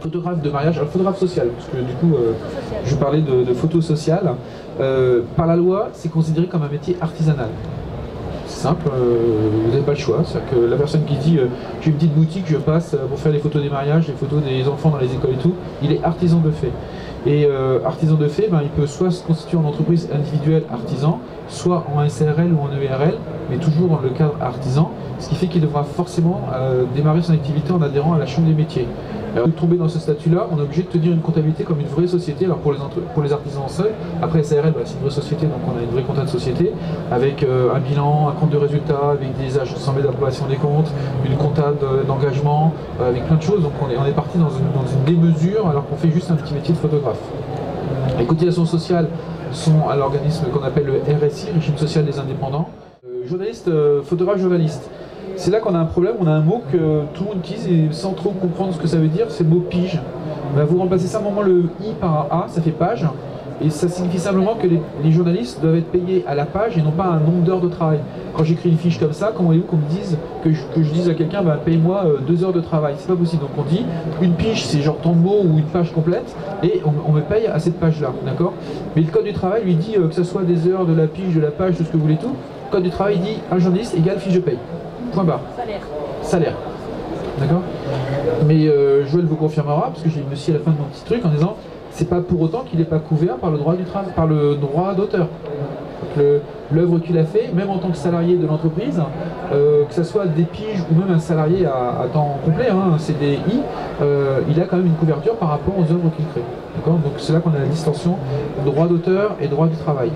Photographe de mariage, alors photographe social, parce que du coup, je parlais de photo sociale. Par la loi, c'est considéré comme un métier artisanal. C'est simple, vous n'avez pas le choix. C'est-à-dire que la personne qui dit j'ai une petite boutique, je passe pour faire les photos des mariages, les photos des enfants dans les écoles et tout, il est artisan de fait. Et artisan de fait, ben, il peut soit se constituer en entreprise individuelle artisan, soit en SARL ou en EARL, mais toujours dans le cadre artisan, ce qui fait qu'il devra forcément démarrer son activité en adhérant à la chambre des métiers. Alors, pour tomber dans ce statut-là, on est obligé de tenir une comptabilité comme une vraie société. Alors pour les artisans seuls, après SARL, bah, c'est une vraie société, donc on a une vraie compta de société, avec un bilan, un compte de résultat, avec des assemblées d'approbation des comptes, une compta d'engagement, avec plein de choses. Donc on est parti dans une démesure alors qu'on fait juste un petit métier de photographe. Les cotisations sociales sont à l'organisme qu'on appelle le RSI, Régime Social des Indépendants. Journaliste, photographe journaliste. C'est là qu'on a un problème, on a un mot que tout le monde utilise et sans trop comprendre ce que ça veut dire, c'est le mot pige. Ben, vous remplacez simplement le i par un a, ça fait page, et ça signifie simplement que les journalistes doivent être payés à la page et non pas à un nombre d'heures de travail. Quand j'écris une fiche comme ça, comment voulez-vous qu'on me dise que je dise à quelqu'un bah, paye-moi 2 heures de travail, c'est pas possible. Donc on dit une pige c'est genre tant de mots ou une page complète et on me paye à cette page là, d'accord? Mais le code du travail lui dit que ce soit des heures, de la pige, de la page, tout ce que vous voulez tout. Le code du travail dit un journaliste égale fiche de paye. Point barre. Salaire. Salaire. D'accord? Mais Joël vous confirmera, parce que j'ai mis aussi à la fin de mon petit truc en disant c'est pas pour autant qu'il n'est pas couvert par le droit du travail, par le droit d'auteur. L'œuvre qu'il a fait, même en tant que salarié de l'entreprise, que ce soit des piges ou même un salarié à temps complet, hein, CDI, il a quand même une couverture par rapport aux œuvres qu'il crée. Donc c'est là qu'on a la distorsion droit d'auteur et droit du travail.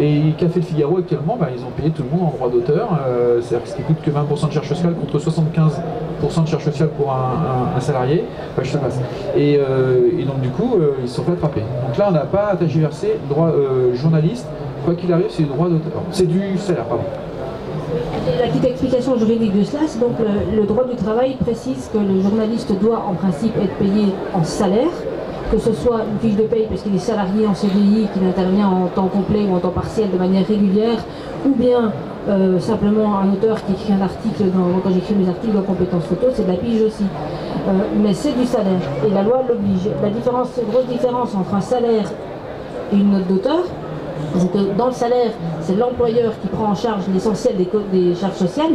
Et Café Le Figaro actuellement, bah, ils ont payé tout le monde en droit d'auteur, c'est-à-dire ce qui coûte que 20% de charge sociale contre 75% de charge sociale pour un salarié, bah, je te passe. Et donc du coup, ils se sont fait attraper. Donc là, on n'a pas à tergiverser droit journaliste. Quoi qu'il arrive, c'est du droit d'auteur. C'est du salaire, pardon. La petite explication juridique de cela, c'est donc le droit du travail précise que le journaliste doit en principe être payé en salaire, que ce soit une fiche de paye parce qu'il est salarié en CDI, qu'il intervient en temps complet ou en temps partiel de manière régulière, ou bien simplement un auteur qui écrit un article, quand j'écris mes articles de compétences photo, c'est de la pige aussi. Mais c'est du salaire, et la loi l'oblige. La grosse différence entre un salaire et une note d'auteur, c'est que dans le salaire, c'est l'employeur qui prend en charge l'essentiel des charges sociales,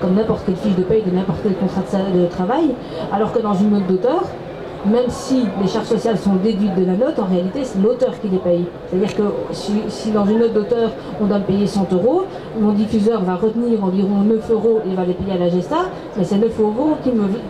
comme n'importe quelle fiche de paye de n'importe quel contrat de travail, alors que dans une note d'auteur, même si les charges sociales sont déduites de la note, en réalité c'est l'auteur qui les paye. C'est-à-dire que si dans une note d'auteur on doit me payer 100 €, mon diffuseur va retenir environ 9 € et va les payer à la gesta, mais c'est 9 €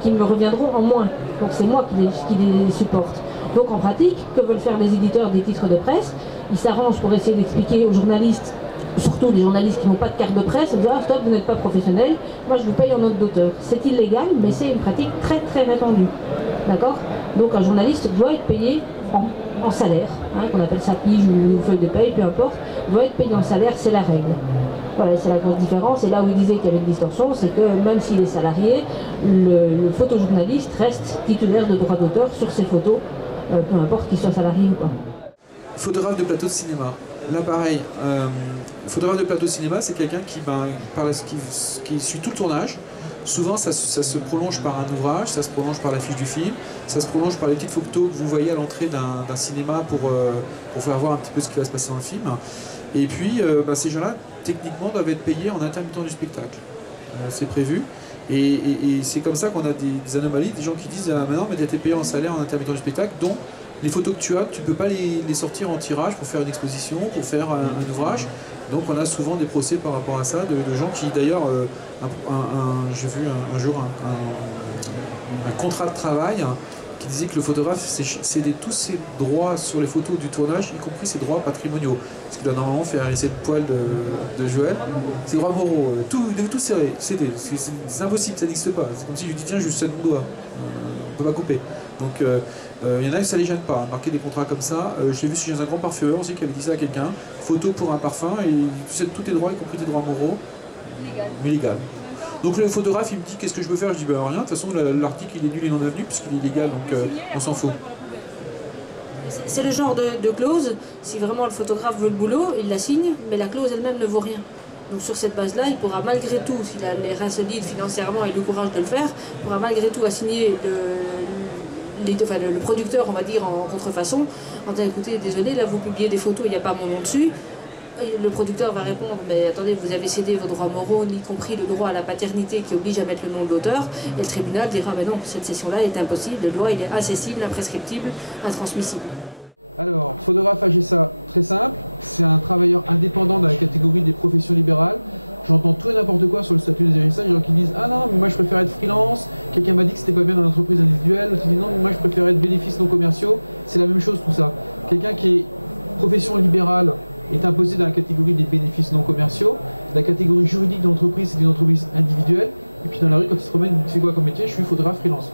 qui me reviendront en moins. Donc c'est moi qui les supporte. Donc en pratique, que veulent faire les éditeurs des titres de presse? Ils s'arrangent pour essayer d'expliquer aux journalistes, surtout les journalistes qui n'ont pas de carte de presse, de dire ah, stop, vous n'êtes pas professionnel, moi je vous paye en note d'auteur. C'est illégal, mais c'est une pratique très très répandue. D'accord? Donc un journaliste doit être payé en salaire, hein, qu'on appelle ça pige ou feuille de paye, peu importe, doit être payé en salaire, c'est la règle. Voilà, c'est la grosse différence. Et là où il disait qu'il y avait une distorsion, c'est que même s'il est salarié, le photojournaliste reste titulaire de droit d'auteur sur ses photos, peu importe qu'il soit salarié ou pas. Photographe de plateau de cinéma. Là pareil, photographe de plateau de cinéma, c'est quelqu'un qui suit tout le tournage. Souvent ça se prolonge par un ouvrage, ça se prolonge par l'affiche du film, ça se prolonge par les petites photos que vous voyez à l'entrée d'un cinéma pour faire voir un petit peu ce qui va se passer dans le film. Et puis ces gens-là, techniquement, doivent être payés en intermittent du spectacle. C'est prévu. Et c'est comme ça qu'on a des anomalies, des gens qui disent ah, maintenant mais tu as été payé en salaire en intermittent du spectacle, dont les photos que tu as, tu ne peux pas les sortir en tirage pour faire une exposition, pour faire un ouvrage. Donc on a souvent des procès par rapport à ça, de gens qui d'ailleurs, j'ai vu un jour un contrat de travail qui disait que le photographe cédait tous ses droits sur les photos du tournage, y compris ses droits patrimoniaux. Ce qui doit normalement faire hérisser le poil de Joël. Ses droits moraux, tout cédé. C'est impossible, ça n'existe pas. C'est comme si je dis tiens, je cède mon doigt. On ne peut pas couper. Donc il y en a qui ça les gêne pas, marquer des contrats comme ça. Je l'ai vu chez un grand parfumeur aussi qui avait dit ça à quelqu'un. Photo pour un parfum et tu cèdes tous tes droits, y compris tes droits moraux. Mais légal. Donc le photographe il me dit qu'est-ce que je peux faire, je dis bah rien, de toute façon l'article il est nul et non avenu puisqu'il est illégal donc on s'en fout. C'est le genre de clause, si vraiment le photographe veut le boulot, il la signe, mais la clause elle-même ne vaut rien. Donc sur cette base-là, il pourra malgré tout, s'il a les reins solides financièrement et le courage de le faire, il pourra malgré tout assigner le producteur, on va dire, en contrefaçon, en disant écoutez, désolé, là vous publiez des photos, il n'y a pas mon nom dessus. Et le producteur va répondre mais attendez, vous avez cédé vos droits moraux, y compris le droit à la paternité qui oblige à mettre le nom de l'auteur. Et le tribunal dira mais non, cette cession-là est impossible, le droit il est incessible, imprescriptible, intransmissible. Alors, photographe AGSA, très simple, c'est un travailleur indépendant dans la catégorie des professions libérales. J'entends tout et n'importe quoi sur le statut des RSA, les gens qui disent « Ah non, mais moi je préfère être freelance », quelqu'un m'a dit que c'était pas bien dans l'entreprise individuelle, l'autre dit « Non, mais moi je préfère être bénéfices non commerciaux », c'est la même chose tout ça. Quelqu'un qui est profession libérale est imposé dans la catégorie des bénéfices non commerciaux, la catégorie juridique d'entreprise c'est une entreprise individuelle, et puis dans la rue quand il se promène, tu fais quoi comme métier? Je suis photographe freelance.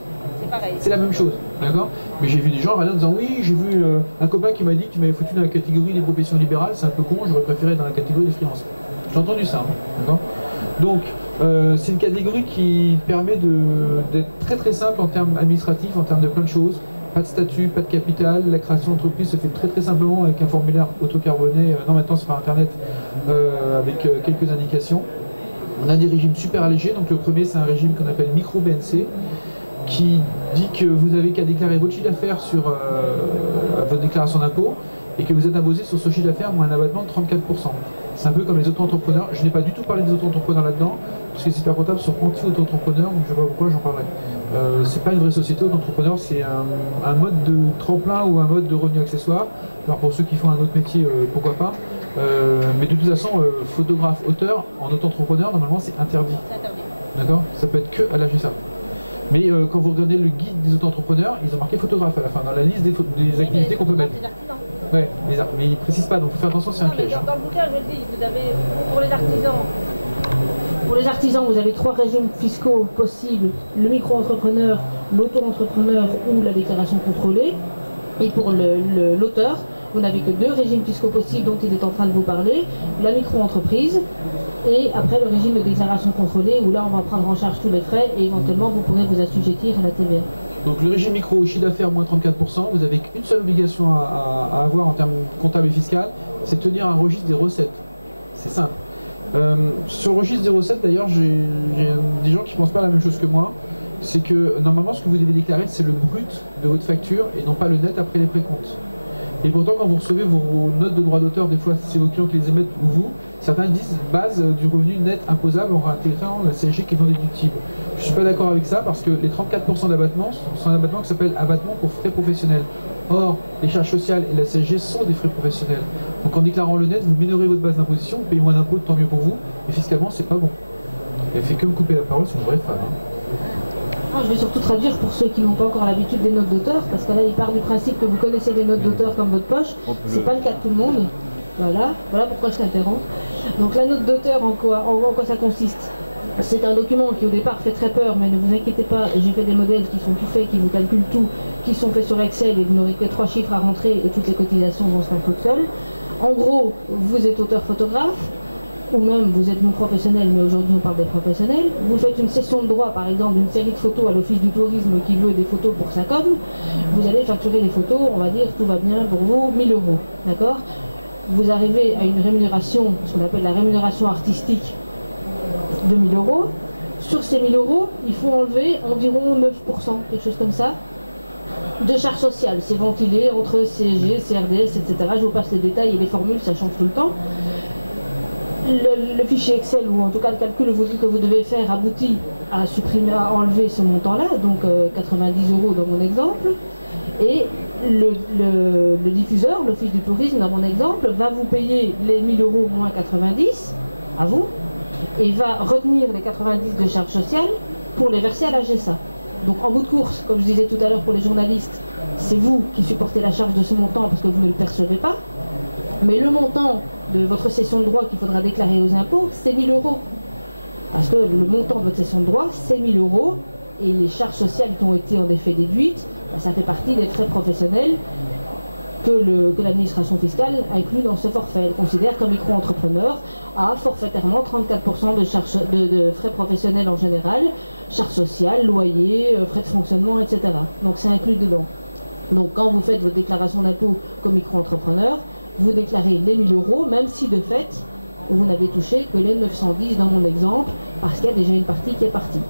C'est la même chose, d'accord? Mais j'ai vu des gens râler en disant oui, j'ai vu un copain qui m'a dit que tu m'avais foutu dans la catégorie des professions libérales, c'est un peu con, j'aurais préféré être dans la catégorie des freelances. J'ai entendu ça, hein, d'accord? Donc, c'est une catégorie qui permet d'être très très simple en termes administratifs, en termes de plein de choses. Pas de statut, pas de capital, la création d'entreprise se fait très très simplement avec un formulaire autocarboné, non maintenant c'est par internet, avec quelques indications. On a des régimes super allégés, donc le premier c'est un régime qu'on appelle micro-BNC, qui dit que vous avez qu'à déclarer votre chiffre d'affaires sur votre déclaration d'impôt et que vous êtes imposé sur ce chiffre d'affaires moins un abattement de 34%. C'est un peu comme les auto-entrepreneurs. Je n'ai pas du tout parlé des auto-entrepreneurs là-dedans, parce que les experts comptables sont anti-auto-entrepreneurs, donc je ne sais pas pourquoi j'en parlerai. C'est pas une vraie société auto-entrepreneur, c'est un mode de tremplin ou un mode de revenu accessoire. Alors pour ceux qui font un autre métier, pourquoi pas. Mais de toute façon, photographe, auteur, en auto-entrepreneur, normalement c'est interdit. D'accord? Ça peut être que à l'AGSA. Mais quand vous regardez le guide des auto-entrepreneurs, ils ont marqué photographe à la fin, dans la liste des activités qu'on peut mettre. Ouais, mais ils ne précisent pas, donc il faut faire attention, c'est un piège. Dans le bouquin, je le dis, vous avez, pour les artisans, vous avez 3 régimes fiscaux possibles, le micro-entrepreneur, l'auto-entrepreneur ou la déclaration contrôlée. Et pour l'auteur, vous n'avez que 2 régimes fiscaux possibles dont il est en train de vous parler, la micro-entreprise et après le régime de déclaration contrôlée où là on va prendre en charge tous les frais et éventuellement vous pourrez vous assujettir à la TVA. Donc le régime micro, chiffre d'affaires moins 34%, vous avez qu'une seule obligation à avoir en termes comptables et fiscales, c'est de tenir un registre des recettes. C'est simple. Sur le registre des recettes d'ailleurs, j'ai des gens qui ne pensent pas la même chose que moi. C'est que normalement ce que vous devez déclarer c'est le brut de votre facture et non pas le net après les précomptes. Et pourtant quand vous recevez vos notes de droit d'auteur, des fois c'est vos clients qui les émettent ou vous, certains disent base du revenu net imposable en réintégrant la CSG qui est non déductible. Je ne suis pas d'accord avec ça parce que les 34% d'abattement sont un abattement qui s'appelle abattement pour frais professionnels. Or, les charges sociales et la CSG sont des frais professionnels. Donc en déclarant le net, vous minorez votre base d'imposition, vous payez moins d'impôts, tant mieux pour vous, mais fiscalement c'est pas bon. Elle fait que me couper la parole, c'est une vraie femme. Hein. Je vais surtout traduire pour ceux qui n'ont pas encore l'habitude des notes d'auteur, parce que là il part du principe que vous connaissez les notes d'auteur comme votre poche, c'est pas le cas de tout le monde. Voilà pourquoi je t'interromps. Donc la note d'auteur, en quoi ça consiste? C'est un document qui au départ fait très peur, mais ne vous inquiétez pas, j'ai fait des modèles qui sont tout faits, qui vous calculent tout, qui sont faits sur Excel et vous n'aurez que 3 chiffres à rentrer et toutes les cotisations vont se faire toutes seules. En gros, vous êtes auteur-photographe, ou même vous êtes non professionnel, mais aujourd'hui on parle des professionnels. Vous faites une cession de droit, par exemple, d'une série de photos à l'Office du tourisme qui veut des photos pour sa com. Vous allez facturer les photos, on va dire tout va bien pour vous, 1000 €, d'accord? Vous arrivez à une rémunération, ce qu'on appelle la rémunération artistique, de 1000 €. Sur ces 1000 €, il faut enlever environ 9%, quelque chose comme ça, de charges sociales. C'est ventilé entre CSG, CRDS, etc. Je vous passe les détails et les formules, ça change tout le temps. Le fichier Excel, ou en tout cas le calcul vous dit que vous devez faire aboutit à supprimer, à enlever ce montant-là, donc 90 € dans mon exemple. Et le diffuseur, l'Office du tourisme dans mon exemple, va vous payer les 1000 € moins 90 à vous, et va retenir les 90 de charges sociales pour les verser à la GSA. Donc en bout de course, comme je disais tout à l'heure pour les journalistes, c'est vous qui supportez la charge de ce montant parce que vous ne le percevez pas, mais le montant de votre cession de droit qu'il faudra déclarer aux impôts, c'est 1000 €. Parce que le montant de votre cession de droit, c'est 1000 € et les charges sociales qui ont été en effet déduites, ça fait partie des frais professionnels que l'administration fiscale inclut dans ce forfait. Elle considère qu'un micro-entrepreneur a forfaitairement 34% de frais professionnels en général, charges sociales, loyer, frais de fonctionnement, etc. Donc c'est inclus dedans. Donc quand vous faites votre déclaration d'impôt comme micro-entrepreneur, vous déclarez les 1000 €, même si de fait, vous n'avez touché que les 910 dans mon exemple, parce qu'il y a déjà une partie qui est partie.